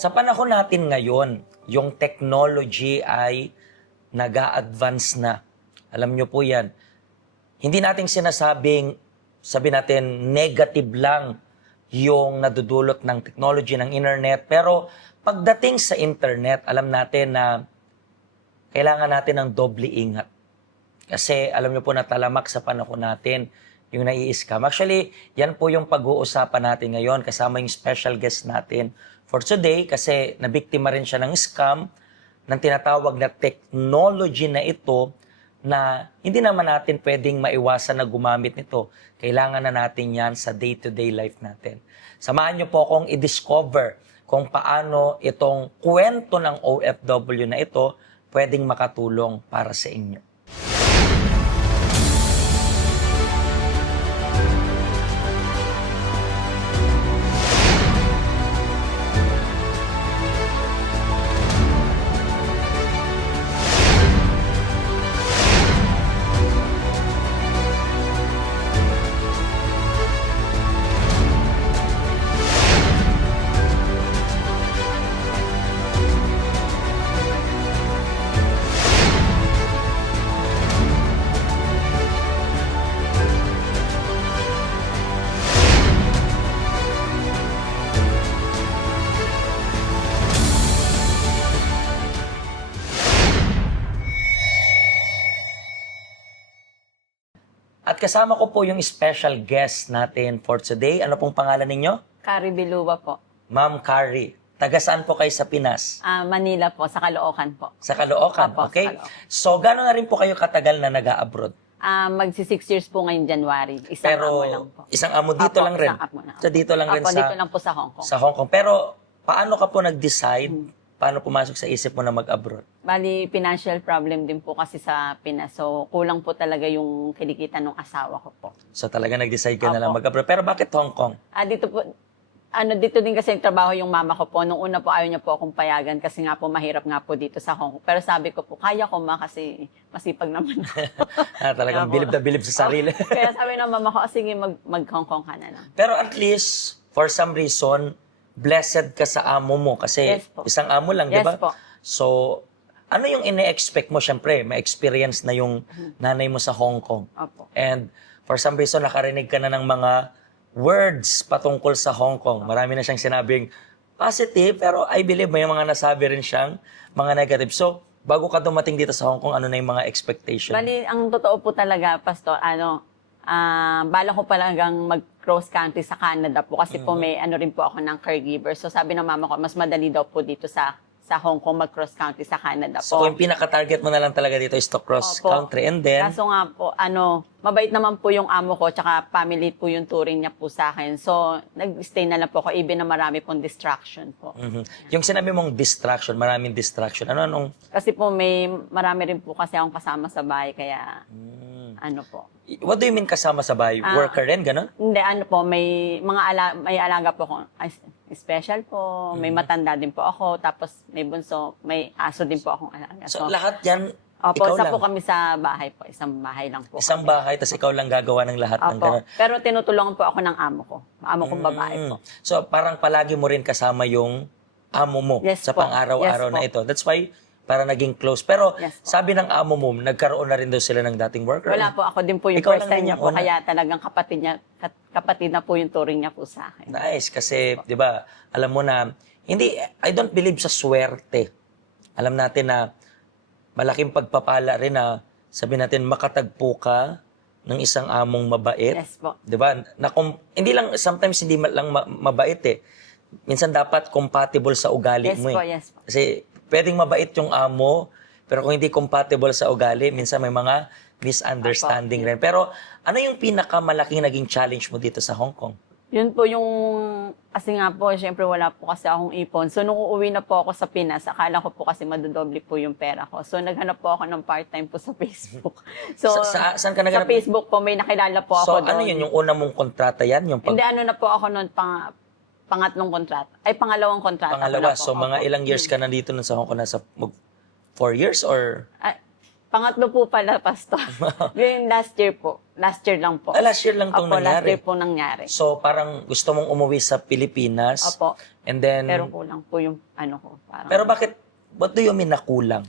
Sa panahon natin ngayon, yung technology ay nag-a-advance na. Alam nyo po yan. Hindi natin sinasabing, sabi natin, negative lang yung nadudulot ng technology, ng internet. Pero pagdating sa internet, alam natin na kailangan natin ng doble ingat. Kasi alam nyo po na talamak sa panahon natin yung nai-scam. Actually, yan po yung pag-uusapan natin ngayon kasama yung special guest natin for today kasi nabiktima rin siya ng scam ng tinatawag na technology na ito na hindi naman natin pwedeng maiwasan na gumamit nito. Kailangan na natin yan sa day-to-day life natin. Samahan nyo po akong i-discover kung paano itong kwento ng OFW na ito pwedeng makatulong para sa inyo. At kasama ko po yung special guest natin for today. Ano pong pangalan ninyo? Carrie Biluwa po. Ma'am Carrie. Taga saan po kayo sa Pinas? Manila po, sa Caloocan po. Sa Caloocan, Opo, okay? sa Caloocan. So, gano'n na rin po kayo katagal na nag-a-abroad? Magsi 6 years po ngayon January. Isang Pero, amo lang po. isang amo dito Opo, lang rin? isang amo na. So, dito lang rin Opo, sa... dito lang po sa Hong Kong. Sa Hong Kong. Pero, paano ka po nag-decide? Paano pumasok sa isip mo na mag-abroad? Bali, financial problem din po kasi sa Pinas. So, kulang po talaga yung kinikita ng asawa ko po. So, talaga nag-decide ka na lang Opo. mag-abroad. Pero bakit Hong Kong? Dito po, dito din kasi yung trabaho yung mama ko po. Nung una po ayaw niya po akong payagan kasi nga po mahirap nga po dito sa Hong Kong. Pero sabi ko po, kaya ko ma kasi masipag naman ako. Talagang Kaya po. bilib na bilib sa sarili. Kaya sabi ng mama ko, sige mag-Hong Kong ka na lang. Pero at least, for some reason, blessed ka sa amo mo. Kasi Yes po. isang amo lang, di Yes ba? po. So, ano yung ine-expect mo? Siyempre, may experience na yung nanay mo sa Hong Kong. Opo. And for some reason, nakarinig ka na ng mga words patungkol sa Hong Kong. Marami na siyang sinabing positive, pero I believe may mga nasabi rin siyang mga negative. So, bago ka dumating dito sa Hong Kong, ano na yung mga expectation? Bali, ang totoo po talaga, Pastor, bala ko talagang mag-cross country sa Canada po kasi po may ano rin po ako ng caregiver. So sabi ng mama ko, mas madali daw po dito sa Hong Kong mag-cross country sa Canada So, po. yung pinaka-target mo na lang talaga dito is to cross Opo. country. And then, Kaso nga po, mabait naman po yung amo ko, tsaka family po yung touring niya po sa akin. So, nag-stay na lang po ako, even na marami pong distraction po. yung sinabi mong distraction, maraming distraction. Anong Kasi po marami rin po kasi akong kasama sa bahay, kaya ano po. what do you mean kasama sa bahay? Worker rin, gano'n? Hindi, po, may may alaga po ako. Special po, may matanda din po ako, tapos may bunso, may aso din po akong alaga. So, lahat yan, Opo, ikaw isa lang. po kami sa bahay po. Isang bahay lang po. Isang kami. bahay, tapos ikaw lang gagawa ng lahat ng Opo. gano'n. Pero tinutulungan po ako ng amo ko. Amo kong babae po. So, parang palagi mo rin kasama yung amo mo Yes sa po. pang-araw-araw Yes na po. ito. That's why, para naging close. Pero, Yes po. sabi ng amo mo, nagkaroon na rin daw sila ng dating worker. Wala po, ako din po yung Ikaw first lang time yung niya po. una. Kaya talagang kapatid na po yung touring niya po sa akin. Nice, kasi, di ba, alam mo na, I don't believe sa swerte. Alam natin na malaking pagpapala rin na sabi natin makatagpo ka ng isang among mabait. Yes po. 'Di ba? Hindi lang sometimes hindi lang mabait eh. Minsan dapat compatible sa ugali Yes mo po, eh. yes po. Kasi pwedeng mabait yung amo, pero kung hindi compatible sa ugali, minsan may mga misunderstanding rin. Pero ano yung pinakamalaking naging challenge mo dito sa Hong Kong? Yun po yung, kasi nga po, syempre wala po kasi akong ipon. So, nung uuwi na po ako sa Pinas, akala ko po kasi madodoble po yung pera ko. So, naghanap po ako ng part-time po sa Facebook. So, Saan ka sa naghanap? Facebook po, may nakilala po So, ako ano doon. yun? Yung una mong kontrata yan? Yung Hindi, ano na po ako noon, pangatlong kontrata. Ay, pangalawang kontrata. pangalawa. ko na po. So, mga Opo. ilang years ka nandito nun sa Hong Kong? Nasa 4 years or? Pangatlo po pala, Pastor. Yung last year po. Last year lang po. Last year lang itong Opo, last nangyari. year po nangyari. So, parang gusto mong umuwi sa Pilipinas. Opo. And then, Pero kulang po yung ano ko. Parang, pero bakit, what do you mean na kulang?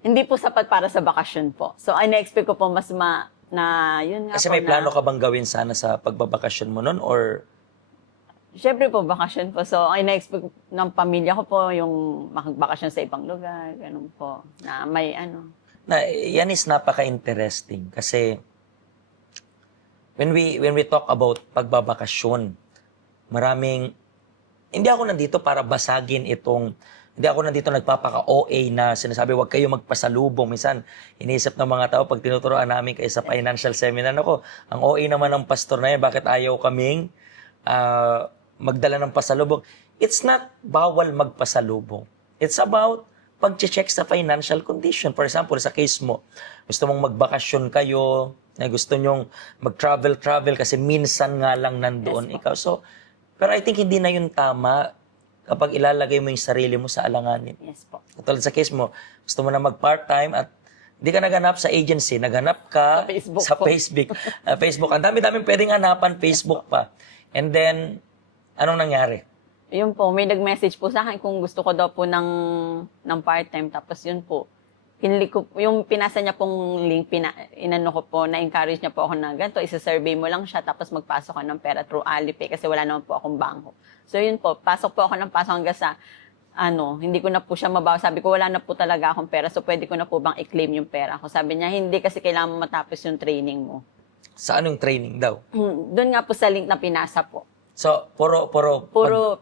hindi po sapat para sa bakasyon po. So, ina-expect ko po mas na yun nga Kasi po may na, plano ka bang gawin sana sa pagbabakasyon mo nun? Or, syempre po, bakasyon po. So, ang ina-expect ng pamilya ko po yung magbakasyon sa ibang lugar. Ganun po. Na may ano. na, yan is napaka-interesting. Kasi, when we talk about pagbabakasyon, maraming, hindi ako nandito para basagin hindi ako nandito nagpapaka-OA na sinasabi, huwag kayo magpasalubong. Minsan, iniisip ng mga tao, pag tinuturoan namin kayo sa financial seminar, ako, ang OA naman ng pastor na yan, bakit ayaw kaming magdala ng pasalubong? It's not bawal magpasalubong. It's about pag-check sa financial condition. For example, sa case mo, gusto mong magbakasyon kayo, gusto nyong mag-travel kasi minsan nga lang nandoon Yes, ikaw. So, pero I think hindi na yun tama kapag ilalagay mo yung sarili mo sa alanganin. Yes po. Katulad sa case mo, gusto mo na mag-part-time at hindi ka naghanap sa agency, naghanap ka Sa Facebook sa po. Facebook. Ang dami-daming pwedeng hanapan, Facebook pa. And then, anong nangyari? Yun po, may nag-message po sa akin kung gusto ko daw po ng part-time. Tapos yun po, yung pinasa niya pong link, inano ko po, na-encourage niya po ako na ganito, isa-survey mo lang siya, tapos magpasok ka ng pera through Alipay kasi wala naman po akong bangko. So yun po, pasok po ako ng pasok hanggang sa, hindi ko na po siya mabawa. Sabi ko, wala na po talaga akong pera, so pwede ko na po bang i-claim yung pera ko. Sabi niya, hindi kasi kailangan matapos yung training mo. Sa anong training daw? Doon nga po sa link na pinasa po. So, puro Puro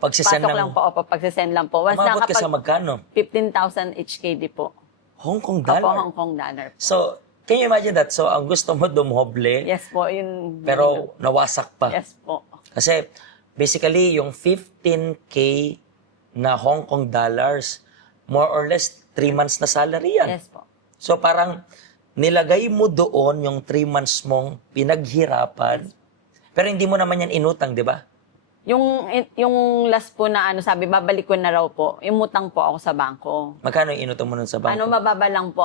pagsisend pasok ng- lang po, pagsisend lang po. Once umabot ka sa magkano? 15,000 HKD po. Hong Kong Opo, dollar. Hong Kong dollar. So, can you imagine that? So, ang gusto mo dumhoble, Yes po, yun. pero nawasak pa. Yes po. Kasi, basically, yung 15K na Hong Kong dollars, more or less, 3 months na salary yan. Yes po. So, parang nilagay mo doon yung 3 months mong pinaghirapan, pero hindi mo naman yan inutang, di ba? Yung last po na sabi, babalik ko na raw po, umutang po ako sa bangko. Magkano yung inutang mo nun sa bangko? Mababa lang po,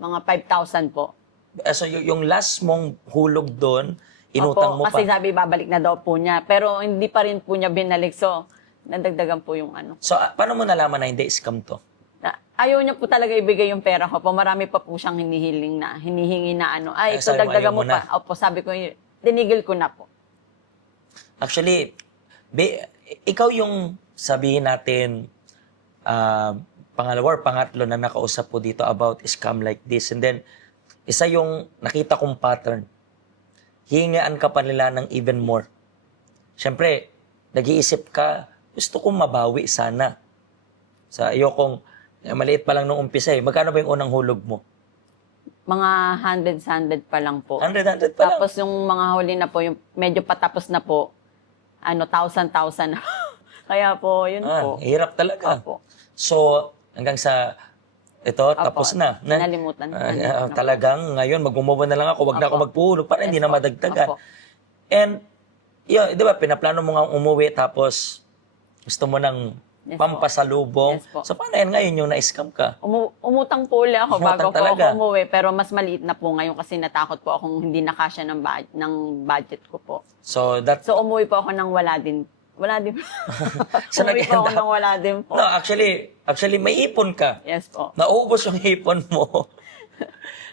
mga 5,000 po. So, yung last mong hulog doon, inutang mo Opo, kasi pa. sabi, babalik na daw po niya. Pero hindi pa rin po niya binalik. So, nadagdagan po yung So, paano mo nalaman na hindi scam to? Ayaw niya po talaga ibigay yung pera ko po. Marami pa po siyang hinihingi na Ay, ito sabi mo, dagdagan ayaw mo mo na. pa. Opo, sabi ko, tinigil ko na po. Actually, ikaw yung sabihin natin, pangalawa or pangatlo na nakausap po dito about scam like this. And then, isa yung nakita kong pattern. Hingaan ka pa nila ng even more. Siyempre, nag-iisip ka, gusto kong mabawi sana. Sa ayokong, maliit pa lang nung umpisa eh. Magkano ba yung unang hulog mo? Mga 100 pa lang po. 100 pa lang. Tapos yung mga huli na po, yung medyo patapos na po, 1,000 na. Kaya po, yun po. Hirap talaga. Opo. So, hanggang sa, ito, tapos na. Nalimutan. Talagang ngayon, magmumove na lang ako, wag na ako Opo. magpuhulog para hindi Yes na po. madagdagan. Opo. And, yun, di ba, pinaplano mo nga umuwi, tapos gusto mo ng Yes po. pampasalubong. Yes po. So, paano yan ngayon yung na-scam ka? Umutang po ulit ako Umutang bago po talaga. ako umuwi. Pero mas maliit na po ngayon kasi natakot po akong hindi nakasya ng budget ko po. So, that, So umuwi po ako nang wala din. Wala din. So, umuwi po ako nag-end up- nang wala din po. no, actually, may ipon ka. Yes po. Naubos yung ipon mo.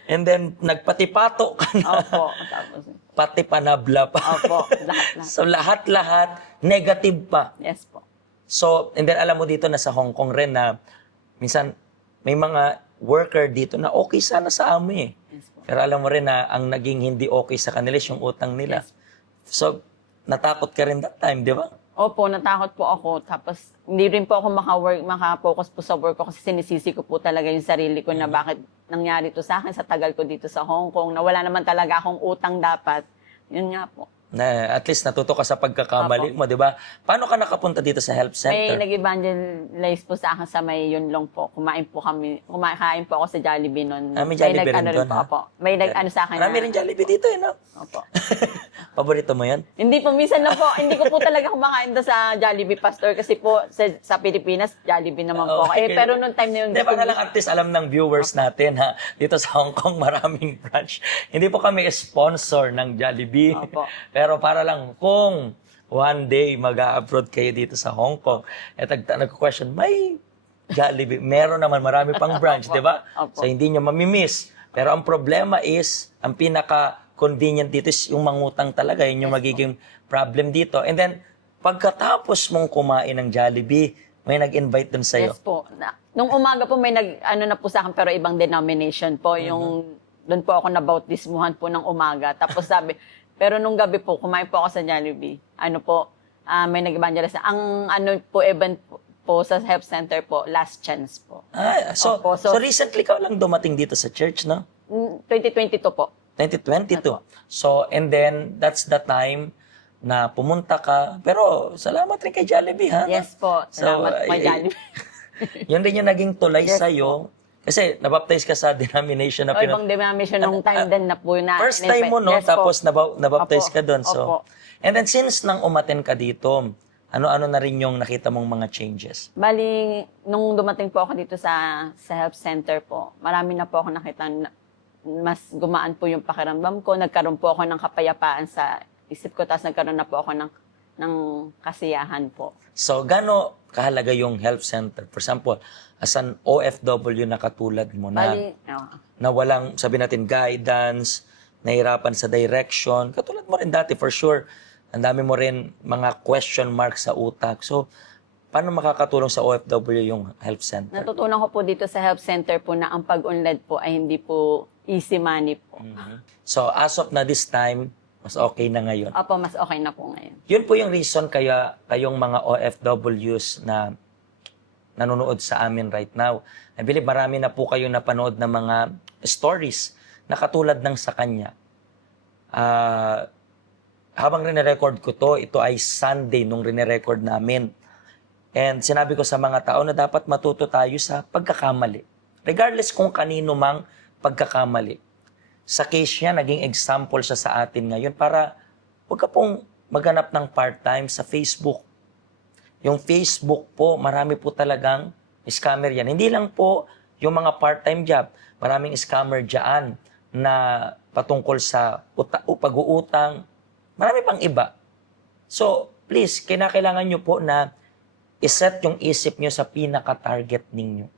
And then, nagpatipato ka na. Opo. Tapos, Pati panabla pa. opo. Lahat. So, lahat-lahat, negative pa. Yes po. So, and then alam mo dito na sa Hong Kong rin na minsan may mga worker dito na okay sana sa amin eh. Yes po. Pero alam mo rin na ang naging hindi okay sa kanila is yung utang nila. Yes. So, natakot ka rin that time, di ba? Opo, natakot po ako. Tapos, hindi rin po ako maka-focus po sa work ko kasi sinisisi ko po talaga yung sarili ko na bakit nangyari to sa akin sa tagal ko dito sa Hong Kong, na wala naman talaga akong utang dapat. Yun nga po. Na at least natuto ka sa pagkakamali mo, di ba? Paano ka nakapunta dito sa health May center? nag-evangelize po sa akin sa may Yunlong po. Kumakain po ako sa Jollibee noon. May Jollibee rin doon, ha? po. May nag-ano sa akin Marami rin Jollibee dito, no? Opo. Paborito mo yan? Hindi po, minsan lang po, hindi ko po talaga kumakain doon sa Jollibee, Pastor, kasi po sa Pilipinas, Jollibee naman po. Okay. Pero noong time na yun, Hindi, para lang at least alam ng viewers natin, ha? Dito sa Hong Kong, maraming branch. Hindi po kami sponsor ng Jollibee. Opo. Pero para lang kung one day mag-a-abroad kayo dito sa Hong Kong, nag-question, may Jollibee. Meron naman, marami pang branch, di ba? Opo. So hindi nyo mamimiss. Pero ang problema is, ang pinaka-convenient dito is yung mangutang talaga. Yun yung magiging problem dito. And then, pagkatapos mong kumain ng Jollibee, may nag-invite dun sa'yo. Yes po. Nung umaga po may na po sa akin pero ibang denomination po. Yung doon po ako nabautismuhan po ng umaga. Tapos sabi, pero nung gabi po, kumain po ako sa Jollibee. May nag-evangelize. Ang event po sa health center po, last chance po. So, Opo, so recently ka lang dumating dito sa church, no? 2022 po. 2022. Opo. So, and then, that's the time na pumunta ka. Pero, salamat rin kay Jollibee, ha? Yes po. Salamat po, Jollibee. Yun din yung naging tulay Yes sa'yo. Kasi, nabaptize ka sa denomination na O ibang denomination nung time din na po na. First time mo, no? Yes po. Tapos, nabaptize Opo. ka doon. So, Opo. and then, since nang umaten ka dito, ano-ano na rin yung nakita mong mga changes? Bali, nung dumating po ako dito sa health center po, marami na po ako nakita na mas gumaan po yung pakiramdam ko. Nagkaroon po ako ng kapayapaan sa isip ko, tapos nagkaroon na po ako ng kasiyahan po. So, gaano kahalaga yung health center? For example, as an OFW na katulad mo na, Bali, na walang, sabi natin, guidance, nahirapan sa direction. Katulad mo rin dati, for sure, ang dami mo rin mga question mark sa utak. So, paano makakatulong sa OFW yung health center? natutunan ko po dito sa health center po na ang pag-unlad po ay hindi po easy money po. So, as of na this time, mas okay na ngayon. Opo, mas okay na po ngayon. Yun po yung reason kaya kayong mga OFWs na nanonood sa amin right now. I believe marami na po kayong napanood ng mga stories na katulad ng sa kanya. Habang rinirecord ko to, ito ay Sunday nung rinirecord namin. And sinabi ko sa mga tao na dapat matuto tayo sa pagkakamali. Regardless kung kanino mang pagkakamali. Sa case niya, naging example siya sa atin ngayon para huwag ka pong maghanap ng part-time sa Facebook. Yung Facebook po, marami po talagang scammer yan. Hindi lang po yung mga part-time job. Maraming scammer dyan na patungkol sa pag-uutang. Marami pang iba. So, please, kinakailangan nyo po na iset yung isip nyo sa pinaka-target ninyo.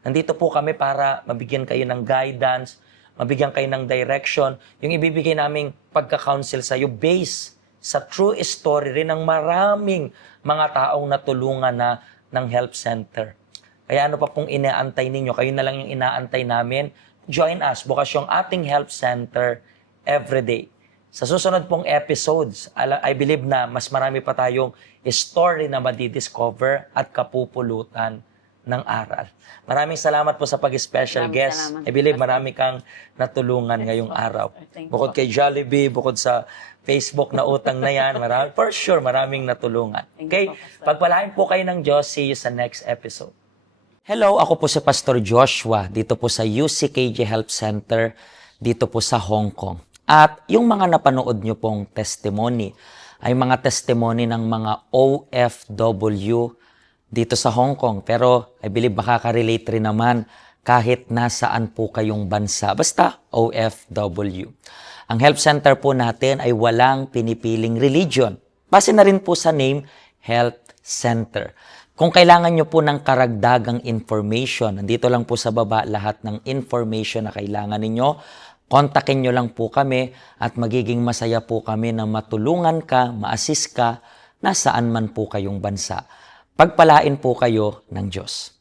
Nandito po kami para mabigyan kayo ng guidance, mabigyan kayo ng direction, yung ibibigay naming pagka-counsel sa iyo based sa true story rin ng maraming mga taong natulungan na ng health center. Kaya ano pa pong inaantay ninyo? Kayo na lang yung inaantay namin. Join us. Bukas yung ating health center everyday. Sa susunod pong episodes, I believe na mas marami pa tayong story na madidiscover at kapupulutan ng aral. Maraming salamat po sa pag-special Maraming guest. salamat. I believe marami kang natulungan ngayong araw. Thank you Bukod po. kay Jollibee, bukod sa Facebook na utang na yan, for sure, maraming natulungan. Thank you Okay? po, Pastor. Pagpalain po kayo ng Diyos. See you sa next episode. Hello, ako po si Pastor Joshua dito po sa UCKJ Health Center dito po sa Hong Kong. At yung mga napanood nyo pong testimony ay mga testimony ng mga OFW dito sa Hong Kong. Pero I believe makaka-relate rin naman kahit nasaan po kayong bansa. Basta OFW. Ang health center po natin ay walang pinipiling religion. Base na rin po sa name, Health Center. Kung kailangan nyo po ng karagdagang information, nandito lang po sa baba lahat ng information na kailangan ninyo. Kontakin nyo lang po kami at magiging masaya po kami na matulungan ka, ma-assist ka, nasaan man po kayong bansa. Pagpalain po kayo ng Diyos.